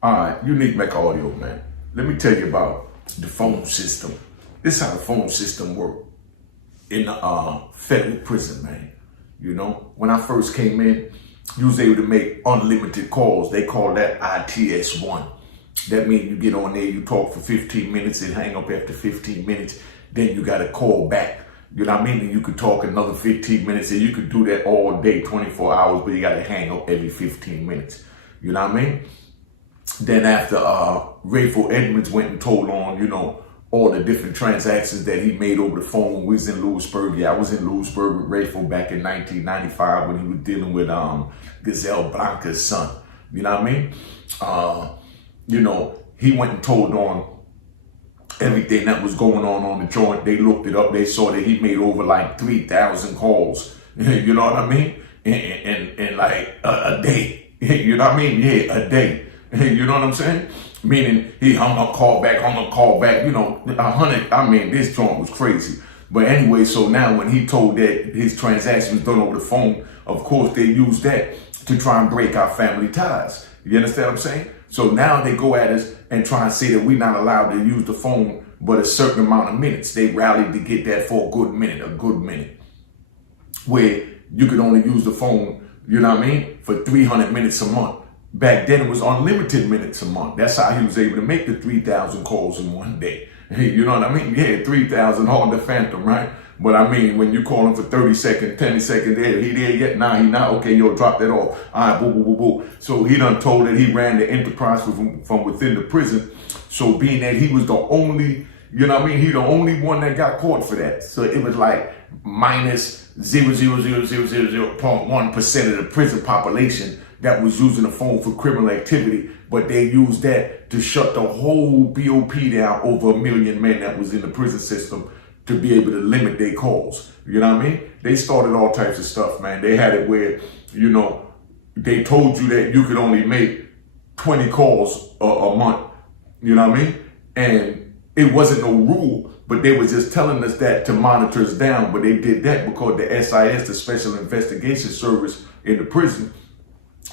All right, unique Mac Audio, man. Let me tell you about the phone system. This is how the phone system works in the federal prison, man. You know, when I first came in, you was able to make unlimited calls. They call that ITS1. That means you get on there, you talk for 15 minutes and hang up after 15 minutes. Then you got to call back. You know what I mean? And you could talk another 15 minutes and you could do that all day, 24 hours, but you got to hang up every 15 minutes. You know what I mean? Then after Rayful Edmonds went and told on, all the different transactions that he made over the phone. We was in Lewisburg. Yeah, I was in Lewisburg with Rayful back in 1995 when he was dealing with Gazelle Blanca's son. You know what I mean? He went and told on everything that was going on the joint. They looked it up. They saw that he made over like 3,000 calls. You know what I mean? In like a day. You know what I mean? Yeah, a day. You know what I'm saying? Meaning he hung up, call back, 100. I mean, this joint was crazy. But anyway, so now when he told that his transaction was done over the phone, of course they used that to try and break our family ties. You understand what I'm saying? So now they go at us and try and say that we're not allowed to use the phone but a certain amount of minutes. They rallied to get that for a good minute, where you could only use the phone, you know what I mean, for 300 minutes a month. Back then it was unlimited minutes a month. That's how he was able to make the 3,000 calls in one day. You know what I mean? Yeah, 3,000 hard to phantom, right? But I mean, when you call him for 30 seconds, 10 seconds, there, he there yet? Nah, he not. Okay, yo, drop that off. All right, boo, boo, boo, boo. So he done told that he ran the enterprise from within the prison. So being that he was the only, you know what I mean? He the only one that got caught for that. So it was like minus 0.00001% of the prison population that was using the phone for criminal activity, but they used that to shut the whole BOP down, over 1 million men that was in the prison system, to be able to limit their calls. You know what I mean? They started all types of stuff, man. They had it where, they told you that you could only make 20 calls a month. You know what I mean? And it wasn't no rule, but they was just telling us that to monitor us down. But they did that because the SIS, the Special Investigation Service in the prison,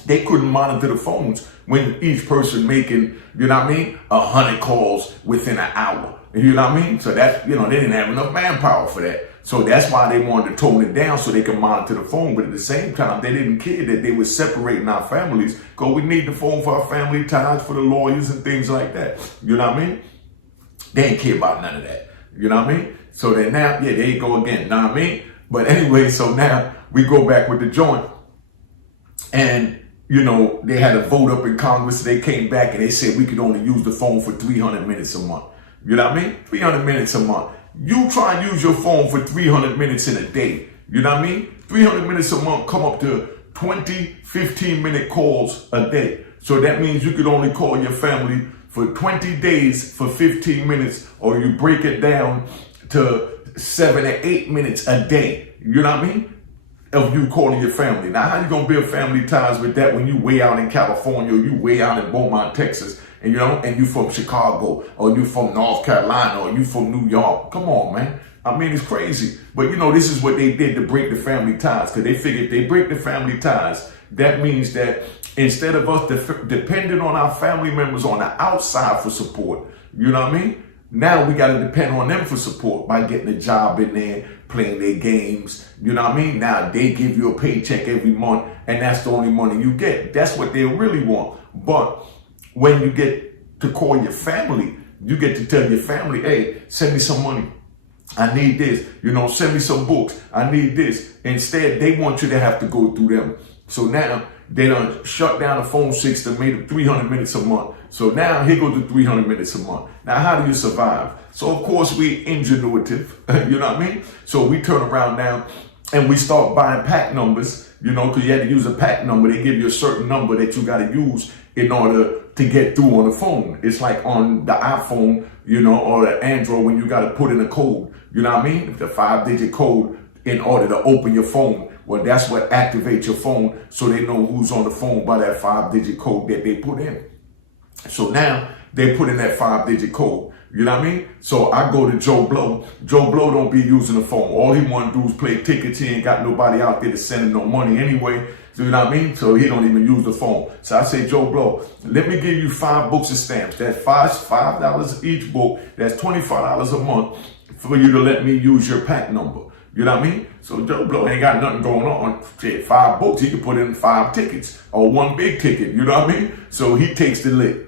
they couldn't monitor the phones when each person making, 100 calls within an hour. You know what I mean? So that's, they didn't have enough manpower for that. So that's why they wanted to tone it down so they could monitor the phone. But at the same time, they didn't care that they were separating our families, because we need the phone for our family ties, for the lawyers and things like that. You know what I mean? They didn't care about none of that. You know what I mean? So then now, yeah, there you go again. You know what I mean? But anyway, so now we go back with the joint. And they had a vote up in Congress. They came back and they said we could only use the phone for 300 minutes a month. You know what I mean? 300 minutes a month. You try and use your phone for 300 minutes in a day. You know what I mean? 300 minutes a month come up to 20, 15-minute calls a day. So that means you could only call your family for 20 days for 15 minutes, or you break it down to 7 or 8 minutes a day. You know what I mean? Of you calling your family. Now, how you gonna build family ties with that when you way out in California, or you way out in Beaumont, Texas, and and you from Chicago, or you from North Carolina, or you from New York? Come on, man. I mean, it's crazy. But this is what they did to break the family ties, because they figured if they break the family ties, that means that instead of us depending on our family members on the outside for support, you know what I mean? Now we got to depend on them for support by getting a job in there, playing their games. You know what I mean? Now they give you a paycheck every month, and that's the only money you get. That's what they really want. But when you get to call your family, you get to tell your family, hey, send me some money. I need this. Send me some books. I need this. Instead, they want you to have to go through them. So now they done shut down the phone system, made it 300 minutes a month. So now here goes the 300 minutes a month. Now, how do you survive? So, of course, we ingenuitive, you know what I mean? So we turn around now and we start buying pack numbers, because you had to use a pack number. They give you a certain number that you got to use in order to get through on the phone. It's like on the iPhone, or the Android, when you got to put in a code, you know what I mean? The 5-digit code in order to open your phone. Well, that's what activates your phone, so they know who's on the phone by that 5-digit code that they put in. So now they put in that 5-digit code. You know what I mean? So I go to Joe Blow. Joe Blow don't be using the phone. All he want to do is play tickets. He ain't got nobody out there to send him no money anyway. You know what I mean? So he don't even use the phone. So I say, Joe Blow, let me give you 5 books of stamps. That's $5 each book. That's $25 a month for you to let me use your pack number. You know what I mean? So Joe Blow ain't got nothing going on. Shit, 5 books, he can put in 5 tickets or 1 big ticket. You know what I mean? So he takes the lick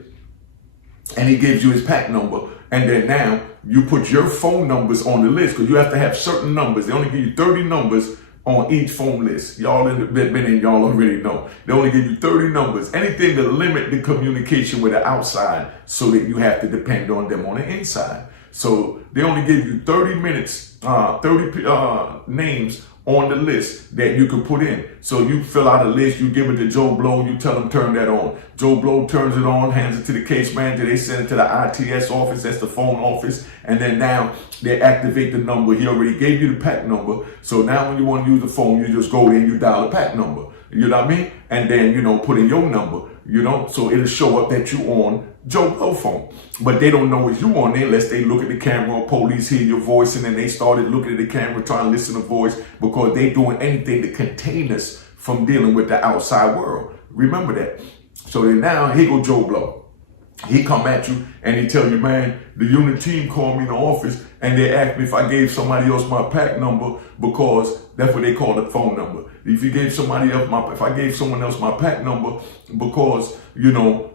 and he gives you his pack number. And then now you put your phone numbers on the list because you have to have certain numbers. They only give you 30 numbers on each phone list. Y'all that been in, y'all already know. They only give you 30 numbers. Anything to limit the communication with the outside so that you have to depend on them on the inside. So they only give you 30 minutes, 30 names on the list that you can put in. So you fill out a list, you give it to Joe Blow, you tell him turn that on. Joe Blow turns it on, hands it to the case manager, they send it to the ITS office, that's the phone office, and then now they activate the number. He already gave you the pack number, so now when you want to use the phone, you just go there and you dial the pack number. You know what I mean? And then, put in your number, so it'll show up that you on Joe Blow phone. But they don't know it's you on there unless they look at the camera or police hear your voice and then they started looking at the camera trying to listen to voice because they doing anything to contain us from dealing with the outside world. Remember that. So then now, here go Joe Blow. He come at you and he tell you, man, the unit team called me in the office and they asked me if I gave somebody else my pack number because that's what they call the phone number. If you gave somebody else if I gave someone else my pack number because,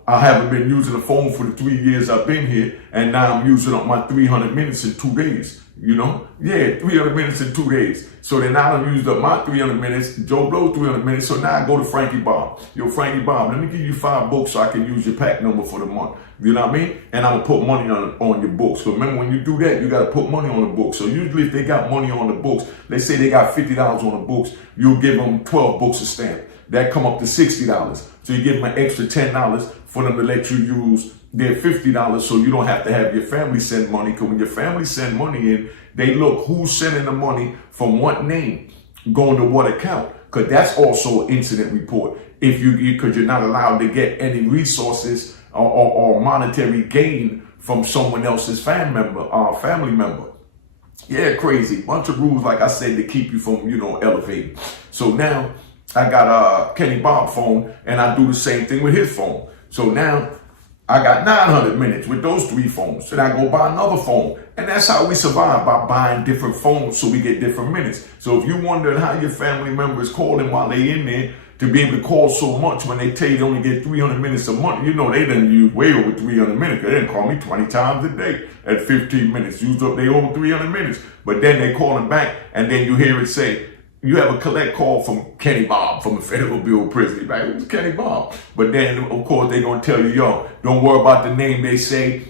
I haven't been using the phone for the 3 years I've been here and now I'm using up my 300 minutes in 2 days. 300 minutes in 2 days. So then I done used up my 300 minutes, Joe Blow 300 minutes. So now I go to Frankie Bob. Yo, Frankie Bob, let me give you 5 books so I can use your pack number for the month. You know what I mean? And I'm gonna put money on your books. So remember, when you do that, you gotta put money on the books. So usually if they got money on the books, let's say they got $50 on the books, you'll give them 12 books of stamp. That come up to $60. So you give them an extra $10 for them to let you use their $50 so you don't have to have your family send money. Because when your family send money in, they look who's sending the money from what name, going to what account. Because that's also an incident report. Because you're not allowed to get any resources or monetary gain from someone else's family member. Yeah, crazy. Bunch of rules, like I said, to keep you from, elevating. So now I got Kenny Bob phone and I do the same thing with his phone. So now I got 900 minutes with those 3 phones. Then I go buy another phone. And that's how we survive, by buying different phones so we get different minutes. So if you wondered how your family members calling while they in there to be able to call so much when they tell you they only get 300 minutes a month, they done use way over 300 minutes. They didn't call me 20 times a day at 15 minutes. Used up they over 300 minutes. But then they calling back and then you hear it say, you have a collect call from Kenny Bob from the Federal Bureau of Prisons. Right? It was Kenny Bob. But then, of course, they're going to tell you, yo, don't worry about the name they say.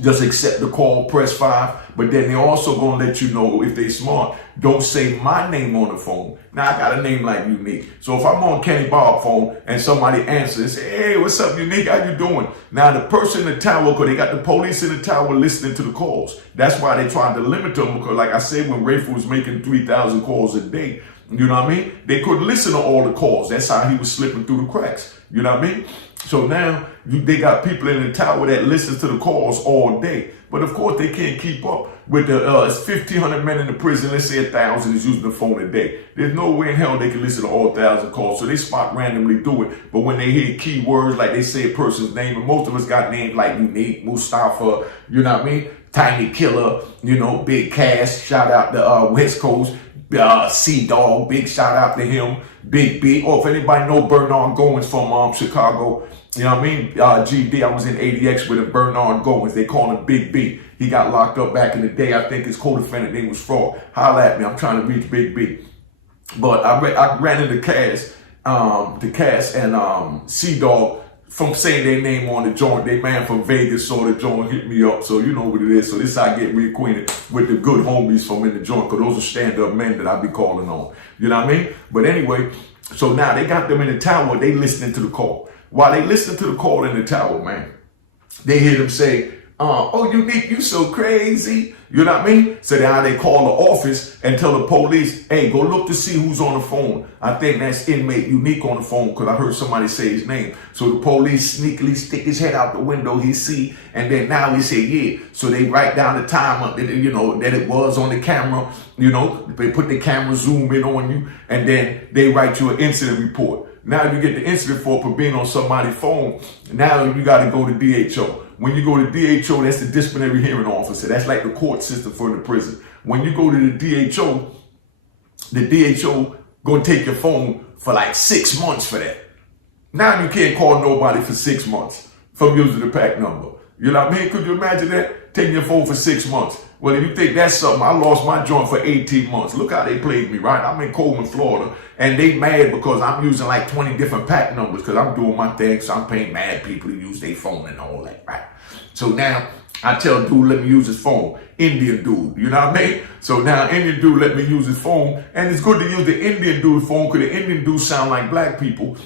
Just accept the call, press 5. But then they also going to let you know, if they smart, don't say my name on the phone. Now, I got a name like Unique. So if I'm on Kenny Bob phone and somebody answers and say, hey, what's up, Unique? How you doing? Now, the person in the tower, because they got the police in the tower listening to the calls. That's why they tried to limit them, because like I said, when Rafe was making 3,000 calls a day, you know what I mean? They couldn't listen to all the calls. That's how he was slipping through the cracks. You know what I mean? So now they got people in the tower that listens to the calls all day. But of course, they can't keep up with the 1,500 men in the prison. Let's say 1,000 is using the phone a day. There's no way in hell they can listen to all 1,000 calls. So they spot randomly do it. But when they hear keywords, like they say a person's name, and most of us got names like Unique, Mustafa, you know what I mean? Tiny Killer, Big Cash, shout out to West Coast. C-Dog, big shout out to him. Big B. Or if anybody know Bernard Goins from Chicago, you know what I mean? GD, I was in ADX with him, Bernard Goins. They call him Big B. He got locked up back in the day. I think his co-defendant name was Fraud. Holla at me. I'm trying to reach Big B. But I ran into Cass and C-Dog from saying their name on the joint. They man from Vegas saw the joint, hit me up, so you know what it is. So this is how I get reacquainted with the good homies from in the joint, because those are stand-up men that I be calling on. You know what I mean? But anyway, so now they got them in the tower, they listening to the call. While they listen to the call in the tower, man, they hear them say, oh, Unique, you so crazy. You know what I mean? So now they call the office and tell the police, hey, go look to see who's on the phone. I think that's inmate Unique on the phone because I heard somebody say his name. So the police sneakily stick his head out the window, he see, and then now he say, yeah. So they write down the time, you know, that it was on the camera. You know, they put the camera zoom in on you, and then they write you an incident report. Now you get the incident report for being on somebody's phone. Now you got to go to DHO. When you go to DHO, that's the disciplinary hearing officer. That's like the court system for the prison. When you go to the DHO gonna take your phone for like 6 months for that. Now you can't call nobody for 6 months from using the pack number. You know what I mean? Could you imagine that? Taking your phone for 6 months. Well, if you think that's something, I lost my joint for 18 months. Look how they played me, right? I'm in Coleman, Florida, and they mad because I'm using like 20 different pack numbers because I'm doing my thing, so I'm paying mad people to use their phone and all that, right? So now I tell dude, let me use his phone. Indian dude, you know what I mean? So now Indian dude let me use his phone, and it's good to use the Indian dude's phone because the Indian dudes sound like black people.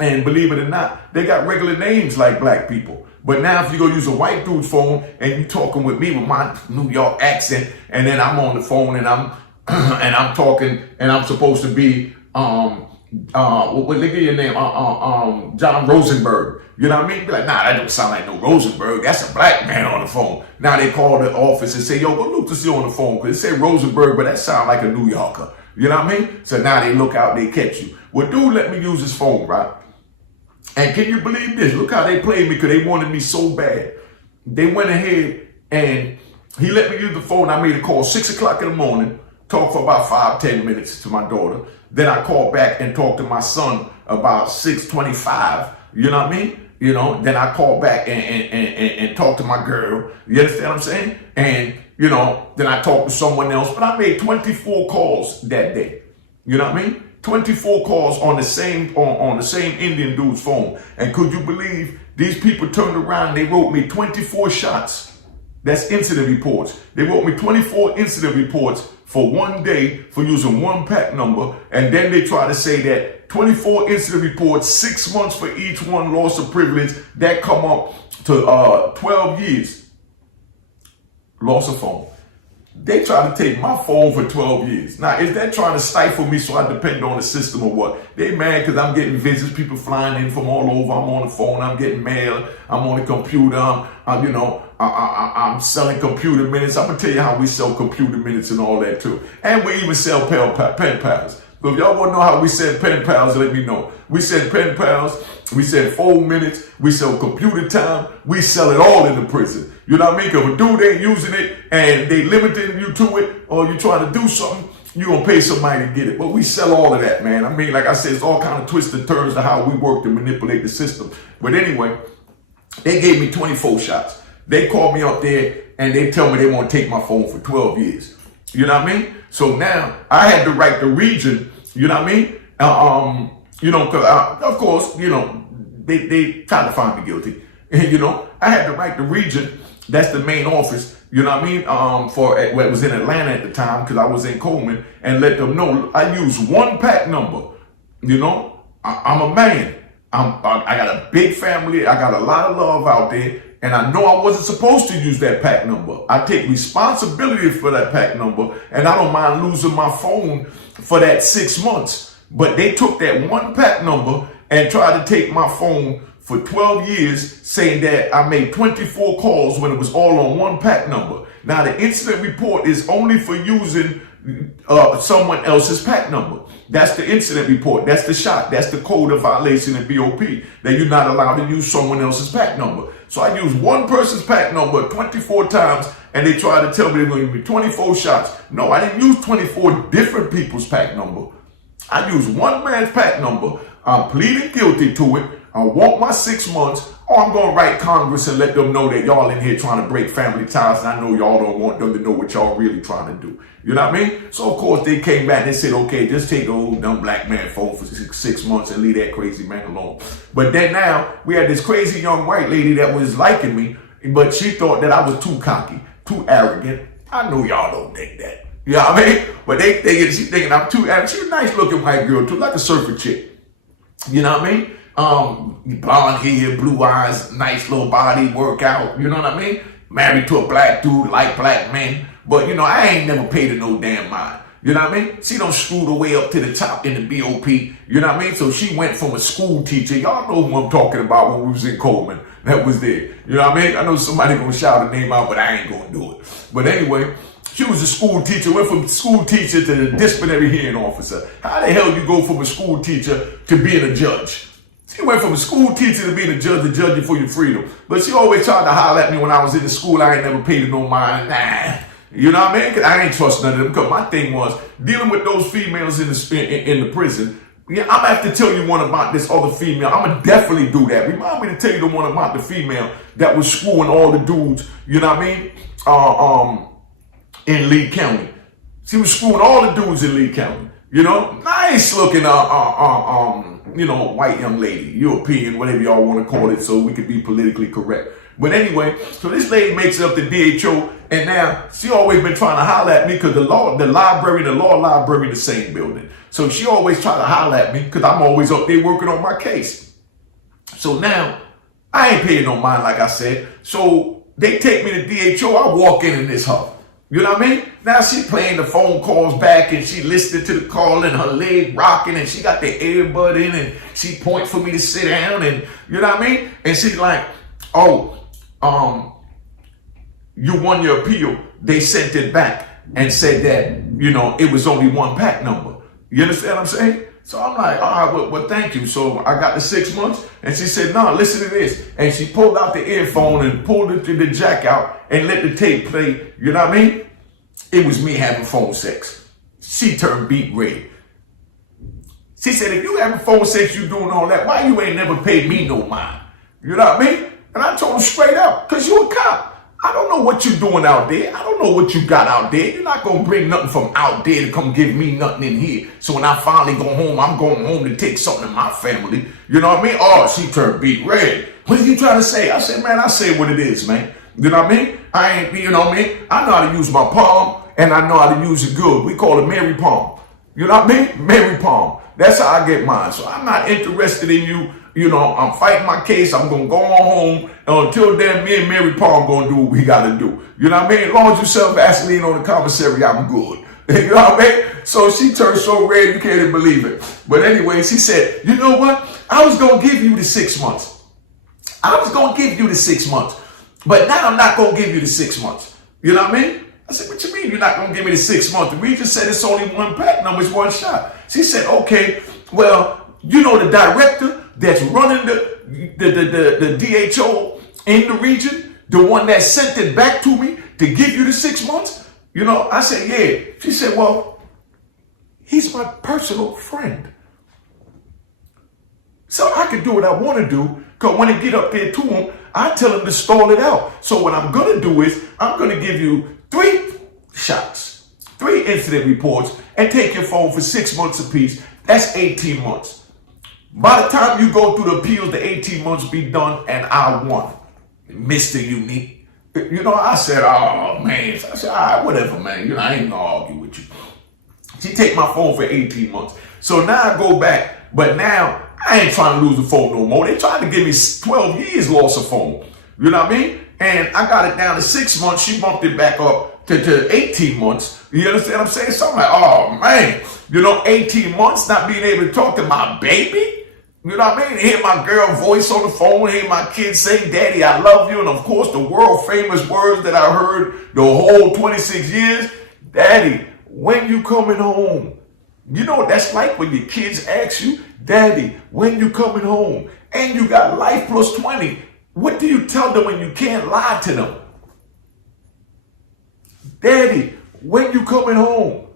And believe it or not, they got regular names like black people. But now if you go use a white dude's phone and you talking with me with my New York accent, and then I'm on the phone and I'm and I'm talking and I'm supposed to be what look at your name, John Rosenberg. You know what I mean? Be like, nah, that don't sound like no Rosenberg. That's a black man on the phone. Now they call the office and say, yo, go look to see on the phone because it say Rosenberg, but that sound like a New Yorker. You know what I mean? So now they look out, they catch you. Well, dude, let me use his phone, right? And can you believe this? Look how they played me because they wanted me so bad. They went ahead and he let me use the phone. I made a call 6 o'clock in the morning, talked for about 5-10 minutes to my daughter. Then I called back and talked to my son about 6:25. You know what I mean? You know, then I called back and talked to my girl. You understand what I'm saying? And, you know, then I talked to someone else. But I made 24 calls that day. You know what I mean? 24 calls on the same Indian dude's phone. And could you believe these people turned around and they wrote me 24 shots. That's incident reports. They wrote me 24 incident reports for 1 day for using one pack number. And then they try to say that 24 incident reports, 6 months for each one, loss of privilege, that come up to 12 years. Loss of phone. They try to take my phone for 12 years. Now, is that trying to stifle me so I depend on the system or what? They mad because I'm getting visits, people flying in from all over. I'm on the phone, I'm getting mail, I'm on the computer, I'm selling computer minutes. I'm going to tell you how we sell computer minutes and all that too. And we even sell pen pals. So if y'all want to know how we send pen pals, let me know. We send pen pals, we send phone minutes, we sell computer time, we sell it all in the prison. You know what I mean? Because if a dude ain't using it and they limiting you to it, or you trying to do something, you gonna pay somebody to get it. But we sell all of that, man. I mean, like I said, it's all kind of twists and turns to how we work to manipulate the system. But anyway, they gave me 24 shots. They called me up there and they tell me they want to take my phone for 12 years. You know what I mean? So now I had to write the region. You know what I mean? Cause of course, you know, they tried to find me guilty. You know, I had to write the region. That's the main office, you know what I mean? It was in Atlanta at the time because I was in Coleman, and let them know I use one pack number. You know, I'm a man. I got a big family. I got a lot of love out there, and I know I wasn't supposed to use that pack number. I take responsibility for that pack number, and I don't mind losing my phone for that 6 months. But they took that one pack number and tried to take my phone for 12 years, saying that I made 24 calls when it was all on one pack number. Now, the incident report is only for using someone else's pack number. That's the incident report. That's the shot. That's the code of violation in BOP, that you're not allowed to use someone else's pack number. So I used one person's pack number 24 times, and they tried to tell me they were going to give me 24 shots. No, I didn't use 24 different people's pack number. I used one man's pack number. I'm pleading guilty to it. I want my 6 months, or I'm going to write Congress and let them know that y'all in here trying to break family ties, and I know y'all don't want them to know what y'all really trying to do. You know what I mean? So, of course, they came back and they said, okay, just take an old dumb black man phone for 6 months and leave that crazy man alone. But then now, we had this crazy young white lady that was liking me, but she thought that I was too cocky, too arrogant. I know y'all don't think that. You know what I mean? But she's thinking I'm too arrogant. She's a nice looking white girl, too, like a surfer chick. You know what I mean? Blonde hair, blue eyes, nice little body, workout, you know what I mean? married to a black dude, like black men. But, you know, I ain't never paid her no damn mind. You know what I mean? She done screwed her way up to the top in the BOP. You know what I mean? So she went from a school teacher. Y'all know who I'm talking about when we was in Coleman. That was there. You know what I mean? I know somebody gonna shout her name out, but I ain't gonna do it. But anyway, she was a school teacher, went from school teacher to the disciplinary hearing officer. How the hell you go from a school teacher to being a judge? She went from a school teacher to being a judge to judge you for your freedom. But she always tried to holler at me when I was in the school. I ain't never paid her no mind. Nah. You know what I mean? Cause I ain't trust none of them. Because my thing was dealing with those females in the prison. Yeah, I'm gonna have to tell you one about this other female. I'm gonna definitely do that. Remind me to tell you the one about the female that was screwing all the dudes. You know what I mean? In Lee County, she was screwing all the dudes in Lee County. You know, nice looking, you know, white young lady, European, whatever y'all want to call it, so we could be politically correct. But anyway, so this lady makes it up to DHO, and now she always been trying to holler at me because the law library in the same building. So she always try to holler at me because I'm always up there working on my case. So now I ain't paying no mind, like I said. So they take me to DHO. I walk in this her. You know what I mean? Now she playing the phone calls back and she listening to the call and her leg rocking and she got the earbud in and she point for me to sit down and you know what I mean? And she's like, oh, you won your appeal. They sent it back and said that, you know, it was only one pack number. You understand what I'm saying? So I'm like, all right, well, thank you. So I got the 6 months and she said, no, listen to this. And she pulled out the earphone and pulled the jack out and let the tape play. You know what I mean? It was me having phone sex. She turned beet red. She said, if you having phone sex, you doing all that, why you ain't never paid me no mind? You know what I mean? And I told her straight up, because you a cop. I don't know what you're doing out there. I don't know what you got out there. You're not going to bring nothing from out there to come give me nothing in here. So when I finally go home, I'm going home to take something in my family. You know what I mean? Oh, she turned beet red. What are you trying to say? I said, man, I say what it is, man. You know what I mean? I ain't, you know what I mean? I know how to use my palm and I know how to use it good. We call it Mary Palm. You know what I mean? Mary Palm. That's how I get mine. So I'm not interested in you. You know, I'm fighting my case. I'm going to go on home. And until then, me and Mary Palm going to do what we got to do. You know what I mean? As long as you sell Vaseline on the commissary, I'm good. You know what I mean? So she turned so red, you can't even believe it. But anyway, she said, you know what? I was going to give you the 6 months. I was going to give you the 6 months. But now I'm not going to give you the 6 months. You know what I mean? I said, what you mean you're not going to give me the 6 months? We just said it's only one pack number, it's one shot. She said, okay, well, you know the director that's running the DHO in the region, the one that sent it back to me to give you the 6 months? You know, I said, yeah. She said, well, he's my personal friend. So I can do what I want to do, because when I get up there to him, I tell him to stall it out. So what I'm going to do is I'm going to give you 3 shots, 3 incident reports, and take your phone for 6 months apiece. That's 18 months. By the time you go through the appeals, the 18 months be done, and I won. Mr. Unique. You know, I said, oh, man. So I said, all right, whatever, man. You know, I ain't going to argue with you. She take my phone for 18 months. So now I go back, but now I ain't trying to lose the phone no more. They trying to give me 12 years loss of phone. You know what I mean? And I got it down to 6 months. She bumped it back up to 18 months. You understand what I'm saying? So I'm like, oh, man. You know, 18 months not being able to talk to my baby? You know what I mean? Hear my girl voice on the phone, hear my kids say, Daddy, I love you. And of course, the world famous words that I heard the whole 26 years, Daddy, when you coming home? You know what that's like when your kids ask you, Daddy, when you coming home? And you got life plus 20. What do you tell them when you can't lie to them? Daddy, when you coming home?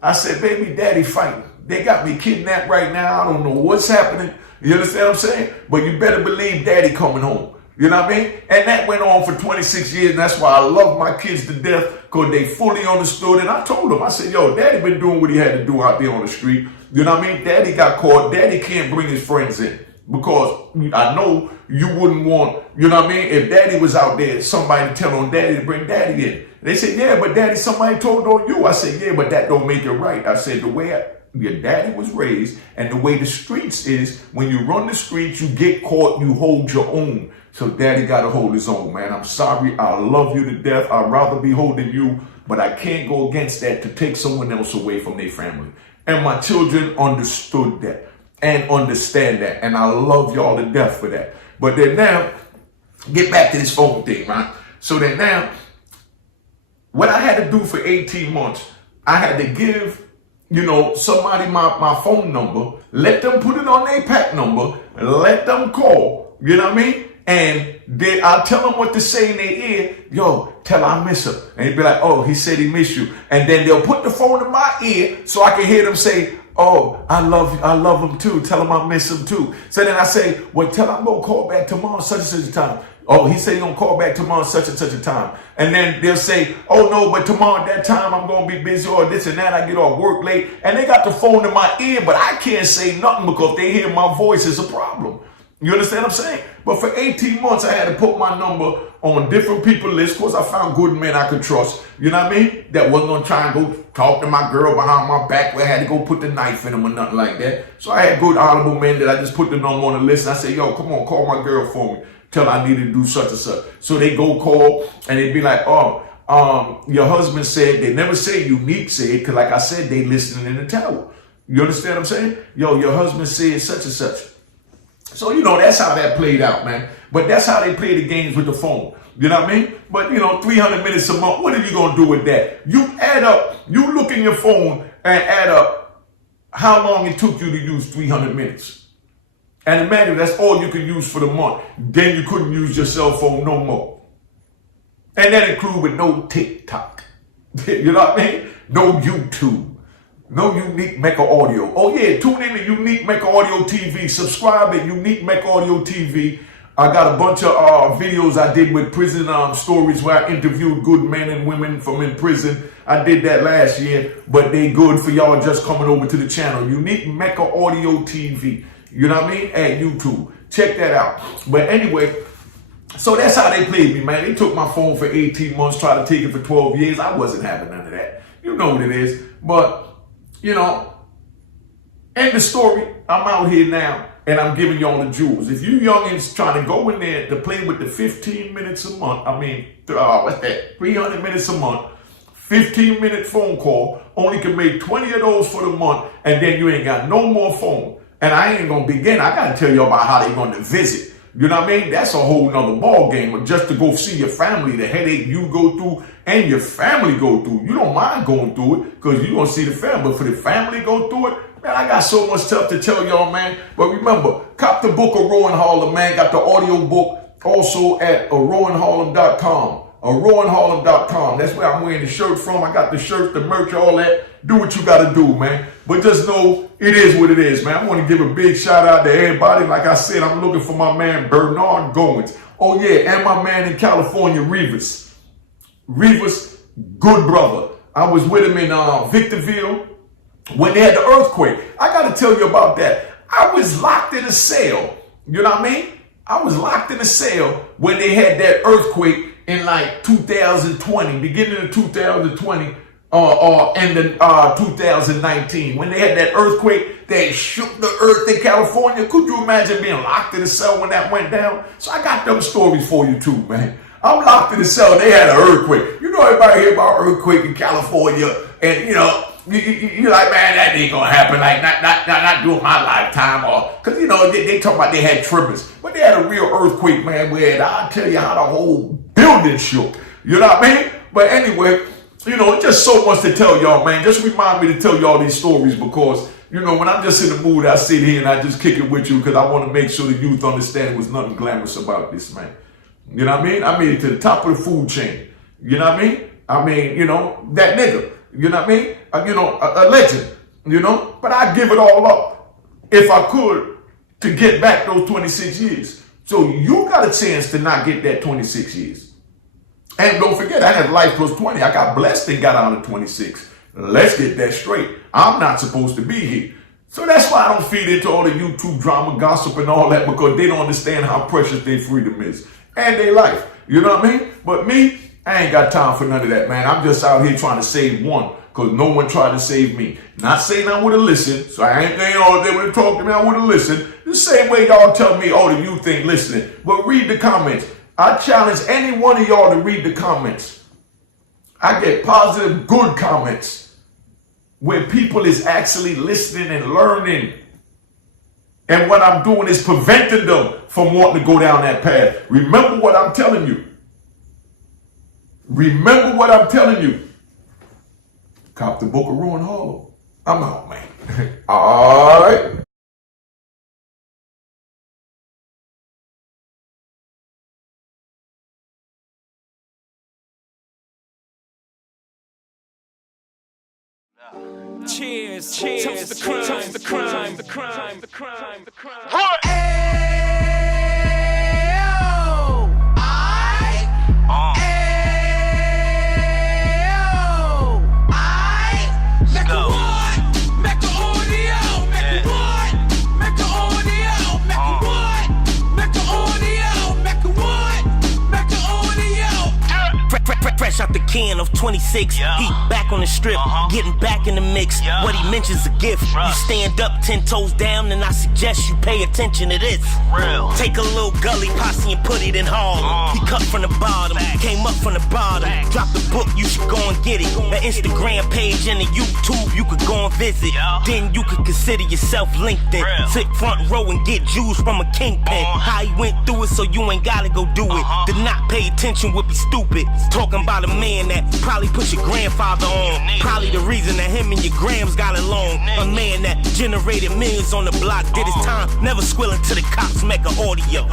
I said, baby, Daddy fighting. They got me kidnapped right now. I don't know what's happening. You understand what I'm saying? But you better believe Daddy coming home. You know what I mean? And that went on for 26 years. And that's why I love my kids to death, because they fully understood. And I told them, I said, yo, Daddy been doing what he had to do out there on the street. You know what I mean? Daddy got caught. Daddy can't bring his friends in, because I know you wouldn't want, you know what I mean? If Daddy was out there, somebody tell on Daddy to bring Daddy in. They said, yeah, but Daddy, somebody told on you. I said, yeah, but that don't make it right. I said, the way your daddy was raised, and the way the streets is, when you run the streets, you get caught, you hold your own. So daddy got to hold his own, man. I'm sorry. I love you to death. I'd rather be holding you, but I can't go against that to take someone else away from their family. And my children understood that and understand that. And I love y'all to death for that. But then now, get back to this phone thing, right? So then now, what I had to do for 18 months, I had to give, somebody my phone number, let them put it on their pack number, let them call, you know what I mean? And I'll tell them what to say in their ear. Yo, tell I miss him. And he'd be like, oh, he said he missed you. And then they'll put the phone in my ear so I can hear them say, oh, I love him too. Tell him I miss him too. So then I say, well, tell him I'm going to call back tomorrow such and such a time. Oh, he said he's going to call back tomorrow such and such a time. And then they'll say, oh, no, but tomorrow at that time I'm going to be busy or this and that. I get off work late. And they got the phone in my ear, but I can't say nothing because they hear my voice is a problem. You understand what I'm saying? But for 18 months, I had to put my number on different people's lists. Of course, I found good men I could trust. You know what I mean? That wasn't going to try and go talk to my girl behind my back where I had to go put the knife in them or nothing like that. So I had good, honorable men that I just put the number on the list. And I said, yo, come on, call my girl for me. Tell her I need to do such and such. So they go call and they'd be like, your husband said, they never say Unique said, because like I said, they listening in the tower. You understand what I'm saying? Yo, your husband said such and such. So, that's how that played out, man. But that's how they play the games with the phone. You know what I mean? But, 300 minutes a month, what are you going to do with that? You add up, you look in your phone and add up how long it took you to use 300 minutes. And imagine that's all you can use for the month. Then you couldn't use your cell phone no more. And that include with no TikTok. You know what I mean? No YouTube. No Unique Mecca Audio. Oh yeah, tune in to Unique Mecca Audio TV. Subscribe at Unique Mecca Audio TV. I got a bunch of videos I did with prison stories where I interviewed good men and women from in prison. I did that last year, but they good for y'all just coming over to the channel. Unique Mecca Audio TV. You know what I mean? At YouTube. Check that out. But anyway, so that's how they played me, man. They took my phone for 18 months, tried to take it for 12 years. I wasn't having none of that. You know what it is. But end the story. I'm out here now and I'm giving y'all the jewels. If you youngins trying to go in there to play with the 15 minutes a month, what's that? 300 minutes a month, 15-minute phone call, only can make 20 of those for the month, and then you ain't got no more phone. And I ain't gonna begin. I gotta tell you about how they gonna visit. You know what I mean? That's a whole nother ball game. But just to go see your family, the headache you go through and your family go through. You don't mind going through it because you gonna see the family. But for the family go through it, man, I got so much stuff to tell y'all, man. But remember, cop the book of Rowan Harlem, man. Got the audio book also at rowanharlem.com. rowanharlem.com. That's where I'm wearing the shirt from. I got the shirt, the merch, all that. Do what you got to do, man. But just know it is what it is, man. I want to give a big shout out to everybody. Like I said, I'm looking for my man Bernard Goins. Oh, yeah, and my man in California, Rivas. Rivas, good brother. I was with him in Victorville when they had the earthquake. I got to tell you about that. I was locked in a cell. You know what I mean? I was locked in a cell when they had that earthquake in like 2020, beginning of 2020. And then 2019, when they had that earthquake, they shook the earth in California. Could you imagine being locked in a cell when that went down? So I got them stories for you too, man. I'm locked in a cell. They had an earthquake. You know, everybody hear about earthquake in California, and you're like, man, that ain't gonna happen. Like not during my lifetime, or because they talk about they had tremors, but they had a real earthquake, man. Where I'll tell you how the whole building shook. You know what I mean? But anyway. Just so much to tell y'all, man. Just remind me to tell y'all these stories because, when I'm just in the mood, I sit here and I just kick it with you because I want to make sure the youth understand there was nothing glamorous about this, man. You know what I mean? I made it to the top of the food chain. You know what I mean? That nigga. You know what I mean? A legend. But I give it all up if I could to get back those 26 years. So you got a chance to not get that 26 years. And don't forget, I had life plus 20. I got blessed and got out of 26. Let's get that straight. I'm not supposed to be here. So that's why I don't feed into all the YouTube drama, gossip, and all that because they don't understand how precious their freedom is and their life. You know what I mean? But me, I ain't got time for none of that, man. I'm just out here trying to save one, because no one tried to save me. Not saying I would have listened, so I ain't saying, oh, they would have talked to me, I would have listened. The same way y'all tell me, oh, the youth ain't listening. But read the comments. I challenge any one of y'all to read the comments. I get positive, good comments where people is actually listening and learning. And what I'm doing is preventing them from wanting to go down that path. Remember what I'm telling you. Remember what I'm telling you. Cop the book of Ruin Hollow. I'm out, man. All right. Cheers, cheers, toast the crime, toast the crime, the crime, the crime, the crime. What? Fresh out the can of 26, yeah. He back on the strip, getting back in the mix. Yeah. What he mentions a gift. You stand up 10 toes down, and I suggest you pay attention to this. Real. Take a little gully posse and put it in Harlem. He cut from the bottom, came up from the bottom. Drop the book, you should go and get it. The Instagram page and the YouTube, you could go and visit. Yeah. Then you could consider yourself LinkedIn. Real. Sit front row and get Jews from a kingpin. How he went through it, so you ain't gotta go do it. To not pay attention would be stupid. Talking about a man that probably put your grandfather on. Probably the reason that him and your grams got along. A man that generated millions on the block, did his time, never squilling to the cops, make an audio.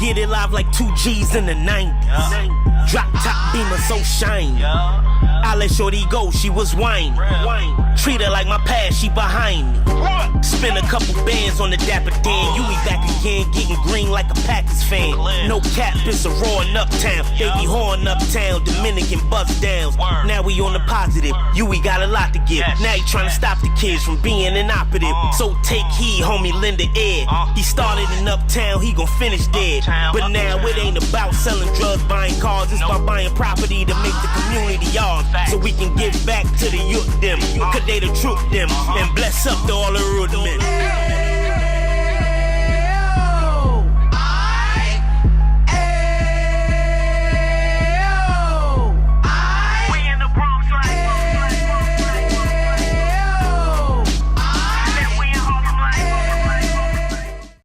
Get it live like 2 G's in the 90s. Drop top beamer so shiny. I let shorty go, she was whining. Treat her like my past, she behind me. Spin a couple bands on the Dapper Dan. You be back again, getting green like a Packers fan. No cap, it's a roaring uptown. They be horn uptown, Dominican bust downs. Now we on the positive, we got a lot to give. Now he trying to stop the kids from being inoperative. So take heed, homie, lend an ear. He started in uptown, he gon' finish dead. But now it ain't about selling drugs, buying cars. It's about buying property to make the community ours. So we can give back to the youth them. Cause they the truth them. And bless up to all the root men.